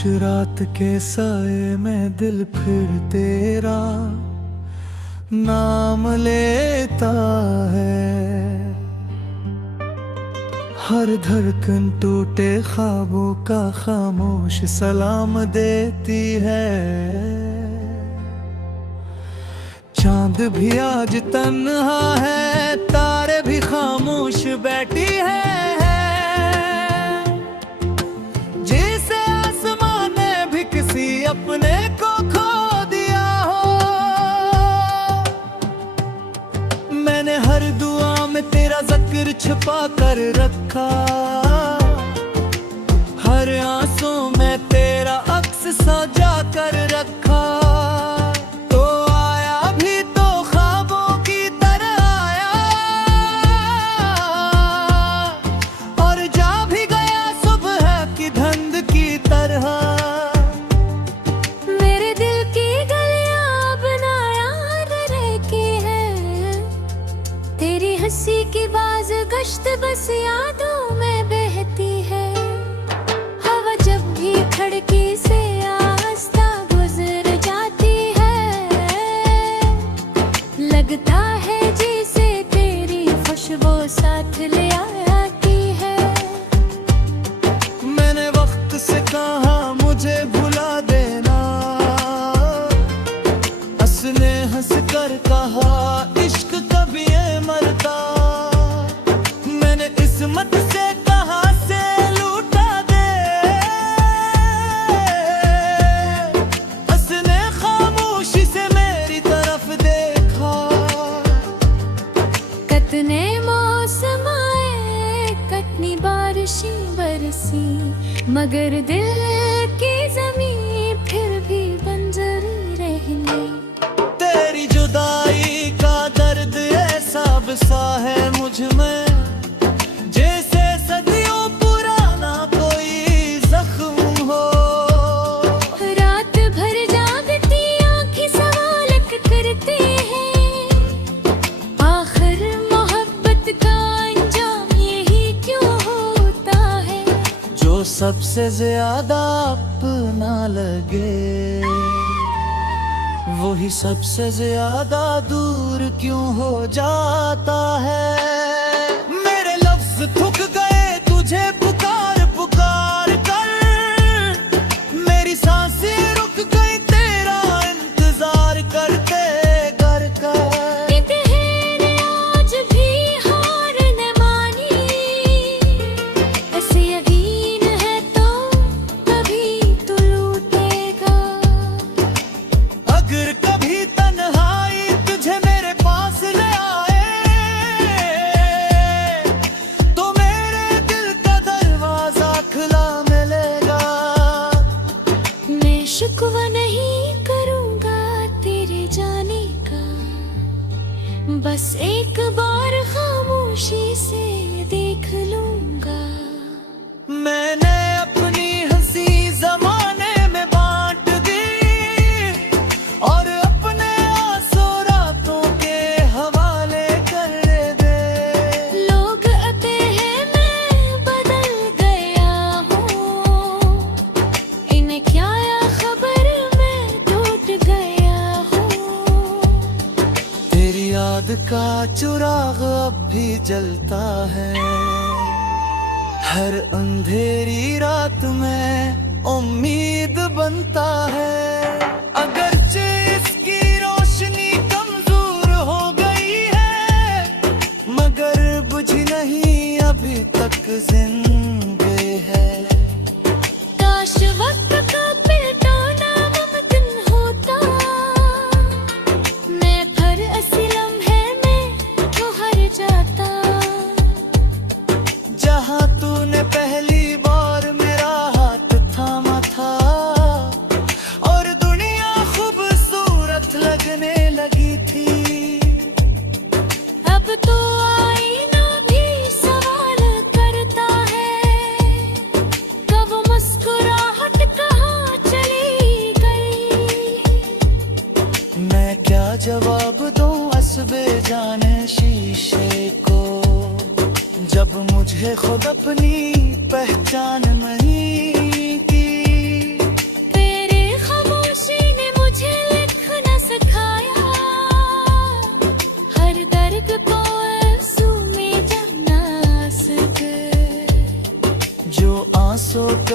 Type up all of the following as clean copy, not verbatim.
रात के साए में दिल फिर तेरा नाम लेता है। हर धड़कन टूटे ख्वाबों का खामोश सलाम देती है। चांद भी आज तन्हा है, तारे भी खामोश बैठी है। जैसे आसमान ने भी किसी अपने को खो दिया हो। मैंने हर दुआ में तेरा जिक्र छुपा कर रखा, हर आंसू में तेरा अक्स सजा कर रखा। हंसी की बाज गश्त बस यादों में बहती है। हवा जब भी खिड़की से आस्ता गुजर जाती है, लगता है जैसे तेरी खुशबू साथ ले आती है। मैंने वक्त से कहा मुझे भुला देना, उसने हंस कर कहा इश्क कभी मरता। मैंने किस्मत से कहा से लूटा दे, उसने खामोशी से मेरी तरफ देखा। कतने मौसम आए, कतनी बारिशें बरसी, मगर दिल की ज़मीं फिर भी बंजर रहनी। तेरी जुदाई का दर्द ऐसा बसा है मुझ में, जैसे सदियों पुराना कोई जख्म हो। रात भर जागती आँखें सवाल करती हैं, आखिर मोहब्बत का अंजाम यही क्यों होता है। जो सबसे ज्यादा अपना लगे, वही सबसे ज्यादा दूर क्यों हो जाता है। मेरे लफ्ज थक गए तुझे पुकार पुकार कर, मेरी सांसें रुक गई तेरा इंतजार करते करते। आज भी हार न मानी, ऐसे यकीन है तो कभी तू लूटेगा। अगर कभी तन्हाई तुझे मेरे पास ले आए, तो मेरे दिल का दरवाजा खुला मिलेगा। मैं शिकवा नहीं करूँगा तेरे जाने का, बस एक बार खामोशी से देख लूँगा। मैंने अपनी हंसी ज़माने में बांट दी, और अपने आंसू रातों के हवाले कर दे। लोग आते हैं मैं बदल गया हूँ, इन्हें क्या खबर मैं टूट गया हूँ। तेरी याद का चिराग अब भी जलता है, हर अंधेरी रात में उम्मीद बनता है। अगरचे इसकी रोशनी कमजोर हो गई है, मगर बुझी नहीं अभी तक जिंदगी है। काश वक्त का पलटना मुमकिन होता, मैं हर ऐसे लम्हे में तो हार जाता। जहाँ तूने पहली बार मेरा हाथ थामा था, और दुनिया खूबसूरत लगने लगी थी। अब तो आईना भी सवाल करता है, कब मुस्कुराहट कहाँ चली गई। मैं क्या जवाब दूं असबे जाने शीशे को, जब मुझे खुद अपनी पहचान नहीं की।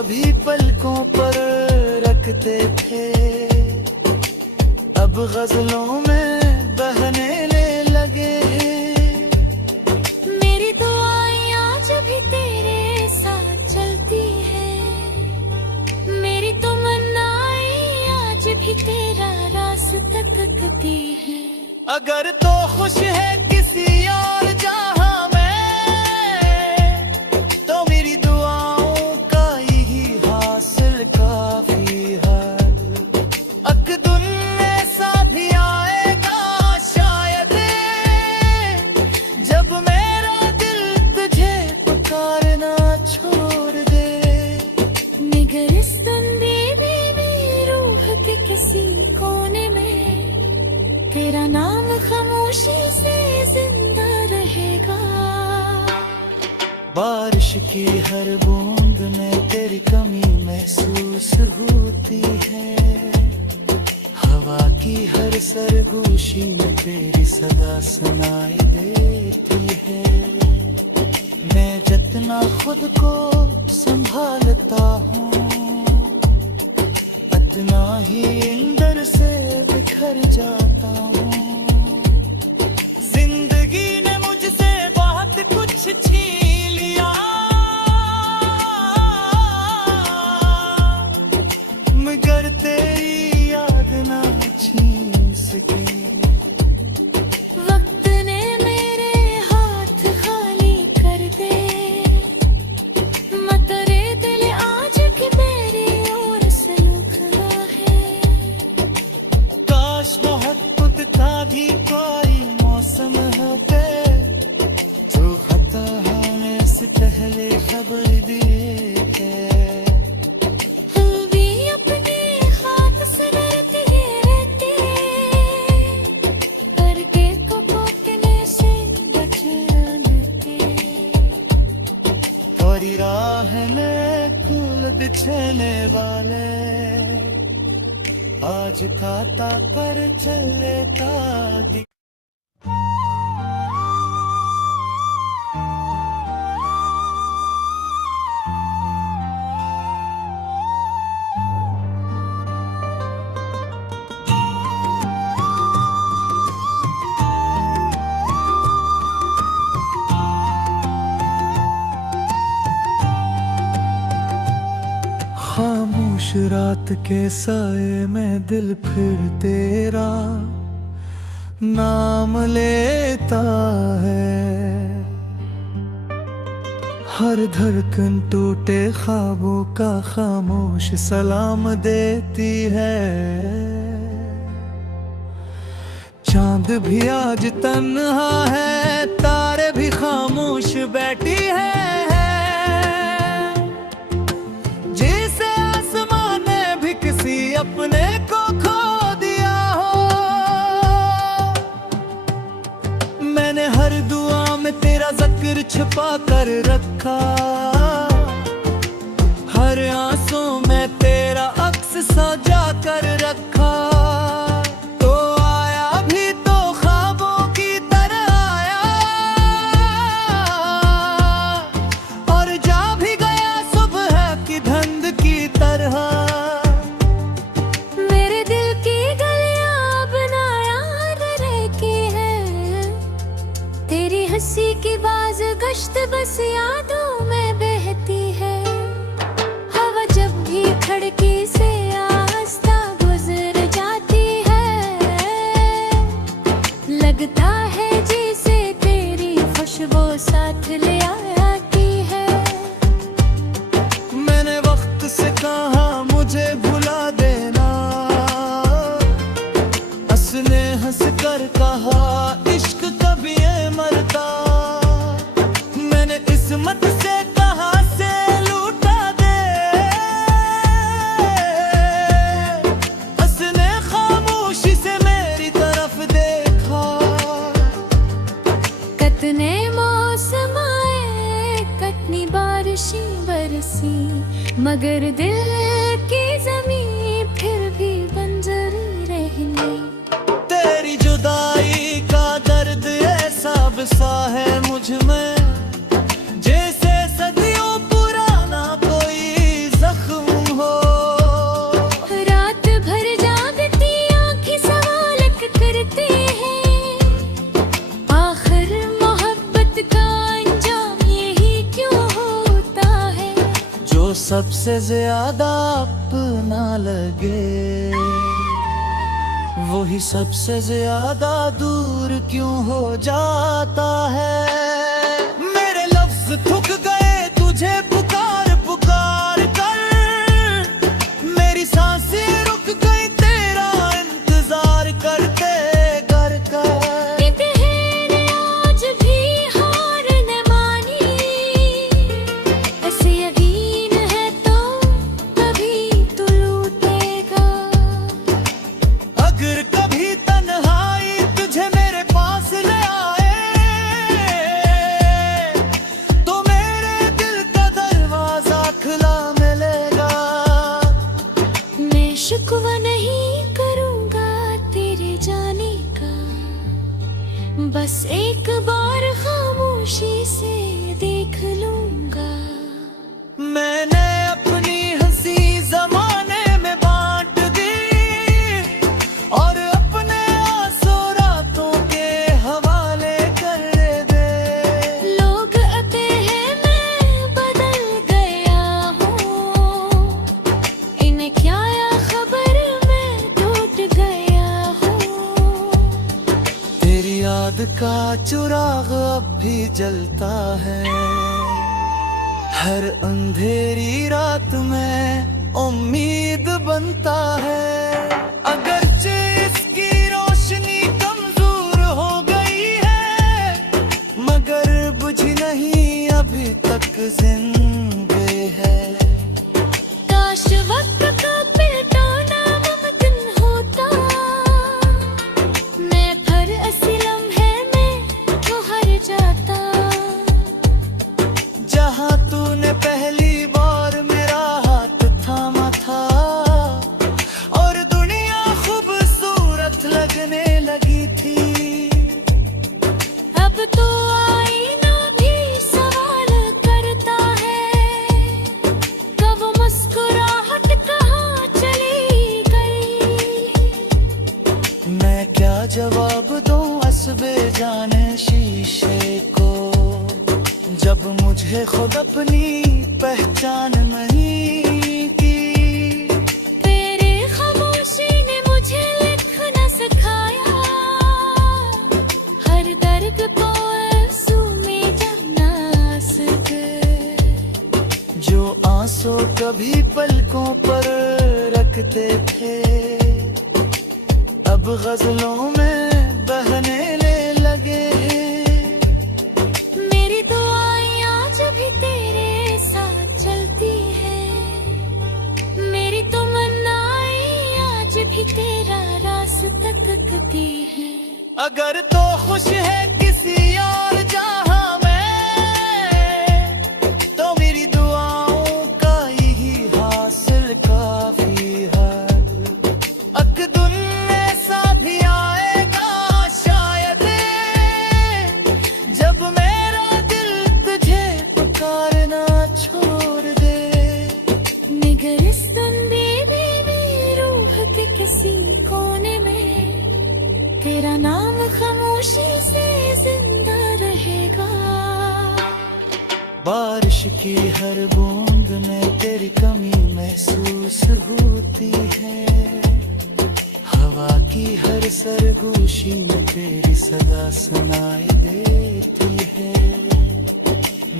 कभी पलकों पर रखते थे, अब गजलों में बहने लगे। मेरी दुआएं आज भी तेरे साथ चलती है, मेरी तमन्नाएं आज भी तेरा रास्ता तकती है। अगर तो खुश है किसी और जहां में, तो मेरी दुआओं का यही हासिल काफी है। अकदुन ऐसा भी आएगा शायद, जब मेरा दिल तुझे पुकारना छोड़ दे। निगरिस्तन भी रूह के किसी कोने में तेरा नाम खामोशी से जिंदा रहेगा। बारिश की हर बूंद में तेरी कमी महसूस होती है, हवा की हर सरगोशी में तेरी सदा सुनाई देती है। मैं जितना खुद को संभालता हूँ, उतना ही अंदर से बिखर जाता हूँ। जिंदगी ने मुझसे बहुत कुछ छीन लिया, मगर तेरी याद ना छीन सकी। वक्त ने मेरे हाथ खाली कर दे, मत रे दिल आज की मेरी ओर से रुखा है। काश मोहब्बत का भी कोई मौसम होते, जो खता होने से पहले खबर देते। हम भी अपने हाथ से डरते रहते, करके को भोगने से बच जाते। और राह में फूल बिछने वाले, आज खाता पर चलेता दी। खामोश रात के साए में दिल फिर तेरा नाम लेता है। हर धड़कन टूटे ख्वाबों का खामोश सलाम देती है। चांद भी आज तन्हा है, तारे भी खामोश बैठी है। अपने को खो दिया हो, मैंने हर दुआ में तेरा जिक्र छुपा कर रखा, हर आंसू में तेरा अक्स सजा कर रखा। तो आया भी तो ख्वाबों की तरह आया, और जा भी गया सुबह की धुंध की तरह। हंसी की बाज गश्त बस यादों में बहती है, हवा जब भी खिड़की से आस्ता गुजर जाती है। लगता है जैसे तेरी खुशबू साथ ले आती है। मैंने वक्त से कहा मुझे भुला देना, उसने हंस कर कहा इश्क कभी मरता। मैंने किस्मत से कहा से लूटा दे, उसने खामोशी से मेरी तरफ देखा। कतने मौसम आए, कतनी बारिशें बरसी, मगर दिल की ज़मीं फिर भी बंजर रहनी। तेरी जुदाई का दर्द ऐसा बसा है मुझ में, जैसे सदियों पुराना कोई जख्म सबसे ज्यादा अपना लगे, वही सबसे ज्यादा दूर क्यों हो जाता है। मेरे लफ्ज थक गए तुझे पुकार पुकार कर, मेरी सांसें रुक गई तेरा इंतजार करते करते। आज भी हार न मानी, ऐसे यकीन है तो कभी तू लूटेगा। अगर कभी तन्हाई तुझे मेरे पास ले आए, तो मेरे दिल का दरवाजा खुला मिलेगा। मैं शिकवा नहीं करूँगा तेरे जाने का, बस एक बार खामोशी से देख लूँगा। मैंने अपनी हंसी जमाने में बांट दी, और अपने आंसू रातों के हवाले कर दे। लोग आते हैं मैं बदल गया हूँ, इन्हें क्या या खबर मैं टूट गया हूँ। तेरी याद का चिराग अब भी जलता है, हर अंधेरी रात में उम्मीद बनता है। अगरचे इसकी रोशनी कमजोर हो गई है, मगर बुझी नहीं अभी तक जिंदगी है। काश वक्त का पलटाना मुमकिन होता, मैं हर ऐसे लम्हे में तो हार जाता। जहाँ तूने पहली बार मेरा हाथ थामा था, और दुनिया खूबसूरत लगने लगी थी। अब तो आईना भी सवाल करता है, कब मुस्कुराहट कहाँ चली गई। मैं क्या जवाब दूं असबे जाने शीशे को, जब मुझे खुद अपनी पहचान नहीं की। तेरे खामोशी ने मुझे लिखना सिखाया, हर दर्द को आंसू में जमना सके। जो आंसू कभी पलकों पर रखते थे, अब गजलों में बहने लगे। मेरी दुआएं आज भी तेरे साथ चलती है, मेरी तमन्नाएं आज भी तेरा रास्ता तकती है। अगर तो खुश है किसी और जहां में, तो मेरी दुआओं का यही हासिल काफी है। अकदुन ऐसा भी आएगा शायद, जब मेरा दिल तुझे पुकारना छोड़ दे। निगरिस्तन बेबी रूह के किसी कोने में, तेरा नाम खामोशी से जिंदा रहेगा। बारिश की हर बूंद में तेरी कमी महसूस होती है, हवा की हर सरगोशी में तेरी सदा सुनाई देती है।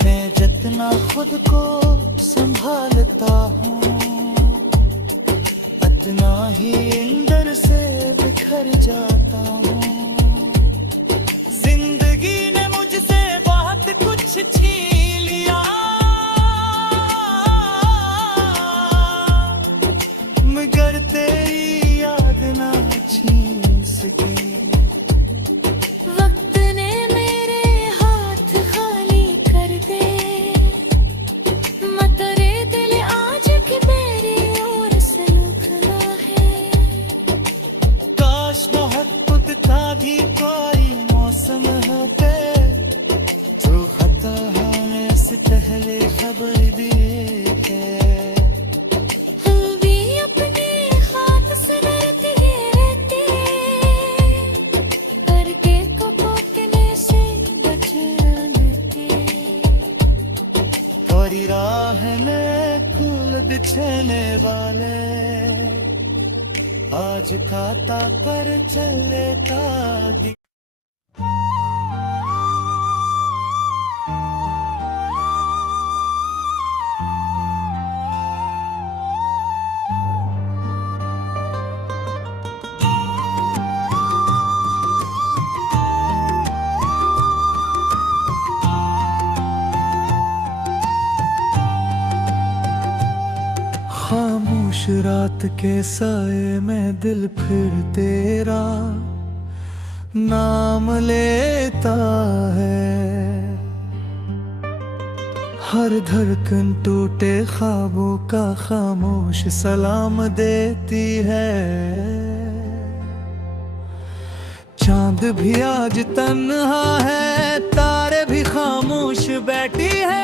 मैं जितना खुद को संभालता हूँ, उतना ही अंदर से बिखर जाता हूँ। जिंदगी ने मुझसे बहुत कुछ छीन लिया, मगर तेरी याद ना छीन सकी। वक्त ने मेरे हाथ खाली कर दे, मत रे दिल आज की मेरी ओर से निकला है। काश मोहब्बत का भी कोई मौसम होते, जो खता होने से पहले खबर दिए के। हम भी अपने हाथ से डरते रहते, करके को भोगने से बचने के। और राह में पूछने वाले आज खाता पर चलेता खामोश रात के साए में दिल फिर तेरा नाम लेता है। हर धड़कन टूटे ख्वाबों का खामोश सलाम देती है। चांद भी आज तन्हा है, तारे भी खामोश बैठी है।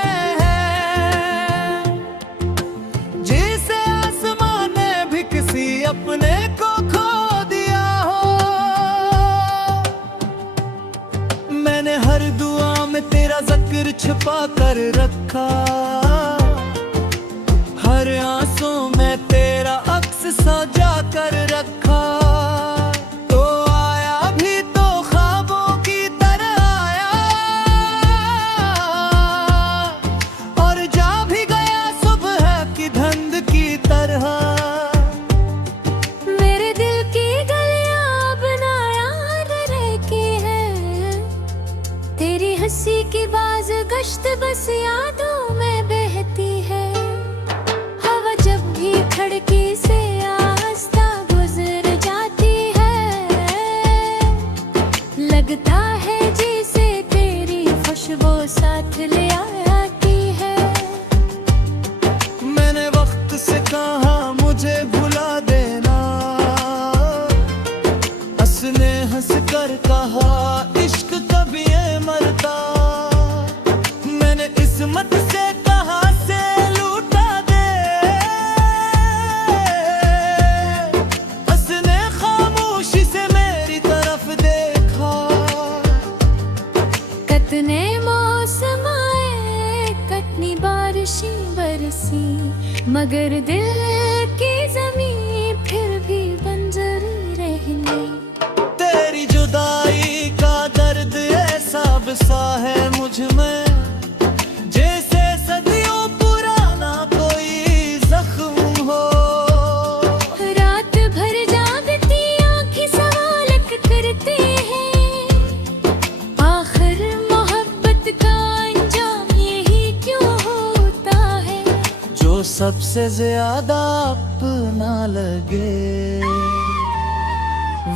अपने को खो दिया हो, मैंने हर दुआ में तेरा जिक्र छुपा कर रखा। हर आंसू में तेरा अक्स सजा कर रखा। तो आया भी तो ख्वाबों की तरह आया, और जा भी गया सुबह की धुंध की तरह। हंसी की बाज गश्त बस यादों में बहती है। हवा जब भी खिड़की से आस्ता गुजर जाती है। लगता है जैसे तेरी खुशबू साथ ले आती है। मैंने वक्त से कहा मुझे भुला देना, हंसने हंस कर कहा इश्क कभी ये मरता। मैंने इस्मत से कहा से लूटा दे, हंसने खामोशी से मेरी तरफ देखा। कतने मौसम आए, कतनी बारिशें बरसी, मगर दिल की जमीन फिर भी बंजर रहनी। तेरी जुदाई का दर्द ऐसा बसा है मुझ में, जैसे सदियों पुराना कोई जख्म हो। रात भर जागती आँखें सवाल करते हैं, आखिर मोहब्बत का अंजाम यही क्यों होता है। जो सबसे ज्यादा अपना लगे,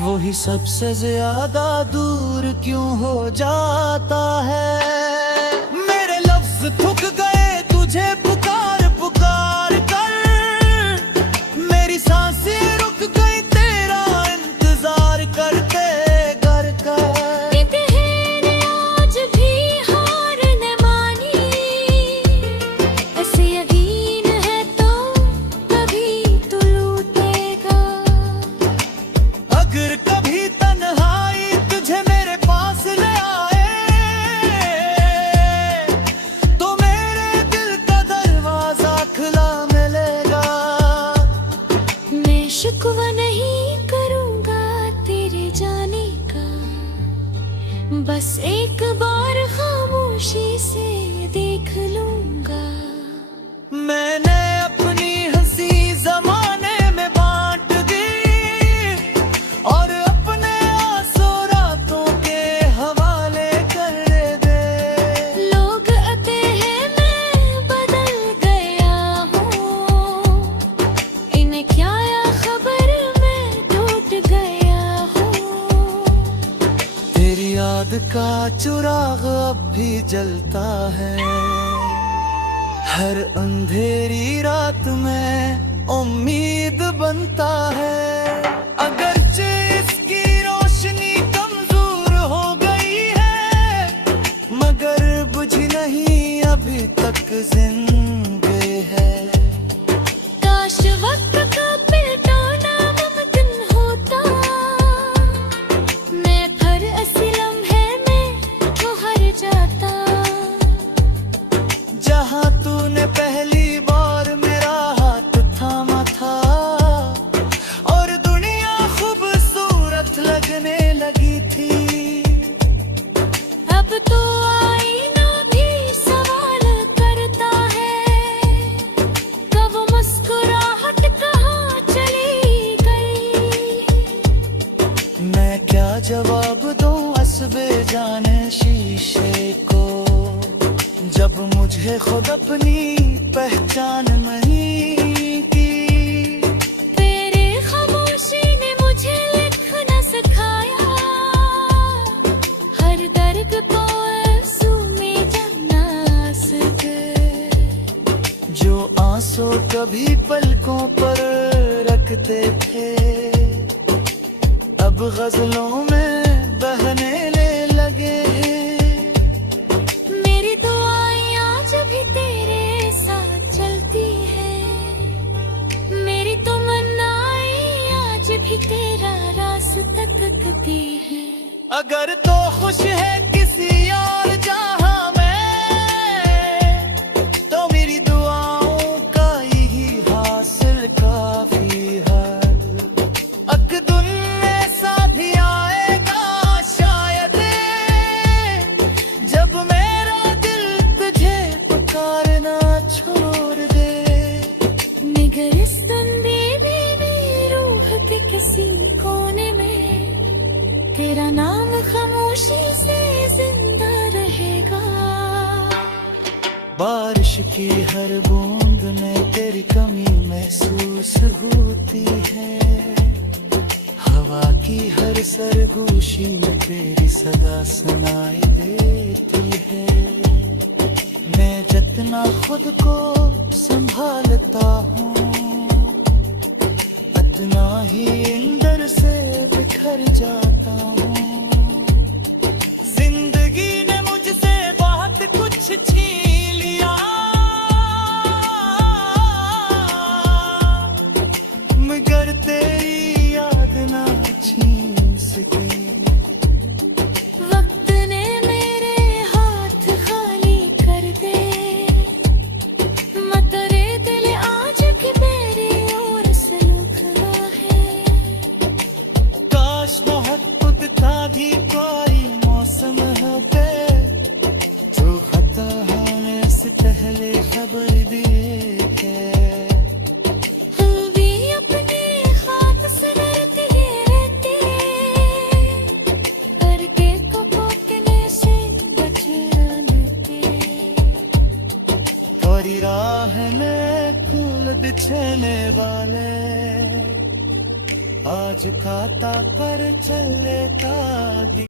वही सबसे ज्यादा दूर क्यों हो जाता है। मेरे लफ्ज थक गए तुझे पुकार पुकार कर, मेरी सांसें रुक गई तेरा इंतजार करते करते। आज भी हार न मानी, ऐसे यकीन है तो कभी तू लूटेगा। अगर कभी तन्हाई तुझे मेरे पास ले आए, तो मेरे दिल का दरवाजा खुला मिलेगा। मैं शिकवा नहीं करूँगा तेरे जाने का, बस एक बार खामोशी से देख लूँगा। मैंने अपनी हंसी जमाने में बांट दी, और अपने आंसू रातों के हवाले कर दे। लोग आते हैं मैं बदल गया हूँ, इन्हें क्या खबर मैं टूट गया हूँ। तेरी याद का चिराग अब भी जलता है, हर अंधेरी रात में उम्मीद बनता है। अगरचे इसकी रोशनी कमजोर हो गई है, मगर बुझी नहीं अभी तक जिंदगी है। काश वक्त का पलटाना मुमकिन होता, मैं हर ऐसे लम्हे में तो हर जाता। जहाँ तूने पहली बार मेरा हाथ बेजाने शीशे को, जब मुझे खुद अपनी पहचान नहीं की। तेरे खामोशी ने मुझे लिखना सिखाया, हर दर्द को आंसू में जमना सके। जो आंसू कभी पलकों पर रखते थे, अब गजलों में बहने लगे। मेरी दुआएं आज भी तेरे साथ चलती है, मेरी तमन्नाएं आज भी तेरा रास्ता तकती है। अगर तो खुश है किसी और जहां में, तो मेरी दुआओं का यही हासिल काफी है। अकदुन ऐसा भी आएगा शायद, जब मेरा दिल तुझे पुकारना छोड़ दे। निगरिस्तन मेरी रूह के किसी कोने में, तेरा नाम खामोशी से जिंदा रहेगा। बारिश की हर बूंद में तेरी कमी महसूस होती है, हवा की हर सरगोशी में तेरी सदा सुनाई देती है। मैं जितना खुद को संभालता हूँ, उतना ही अंदर से बिखर जाता हूँ। जिंदगी ने मुझसे बहुत कुछ छीन लिया, मगर तेरी याद ना छीन सकी। वक्त ने मेरे हाथ खाली कर दे, मत रे दिल आज भी मेरी ओर से लुका है। काश मोहब्बत का भी कोई मौसम होते, जो खता होने से पहले खबर दिए के। हम भी अपने हाथ से डरते रहते, करके को भोगने से बचने। थोड़ी राह में फूल बिछने वाले, आज खाता पर चले ताकि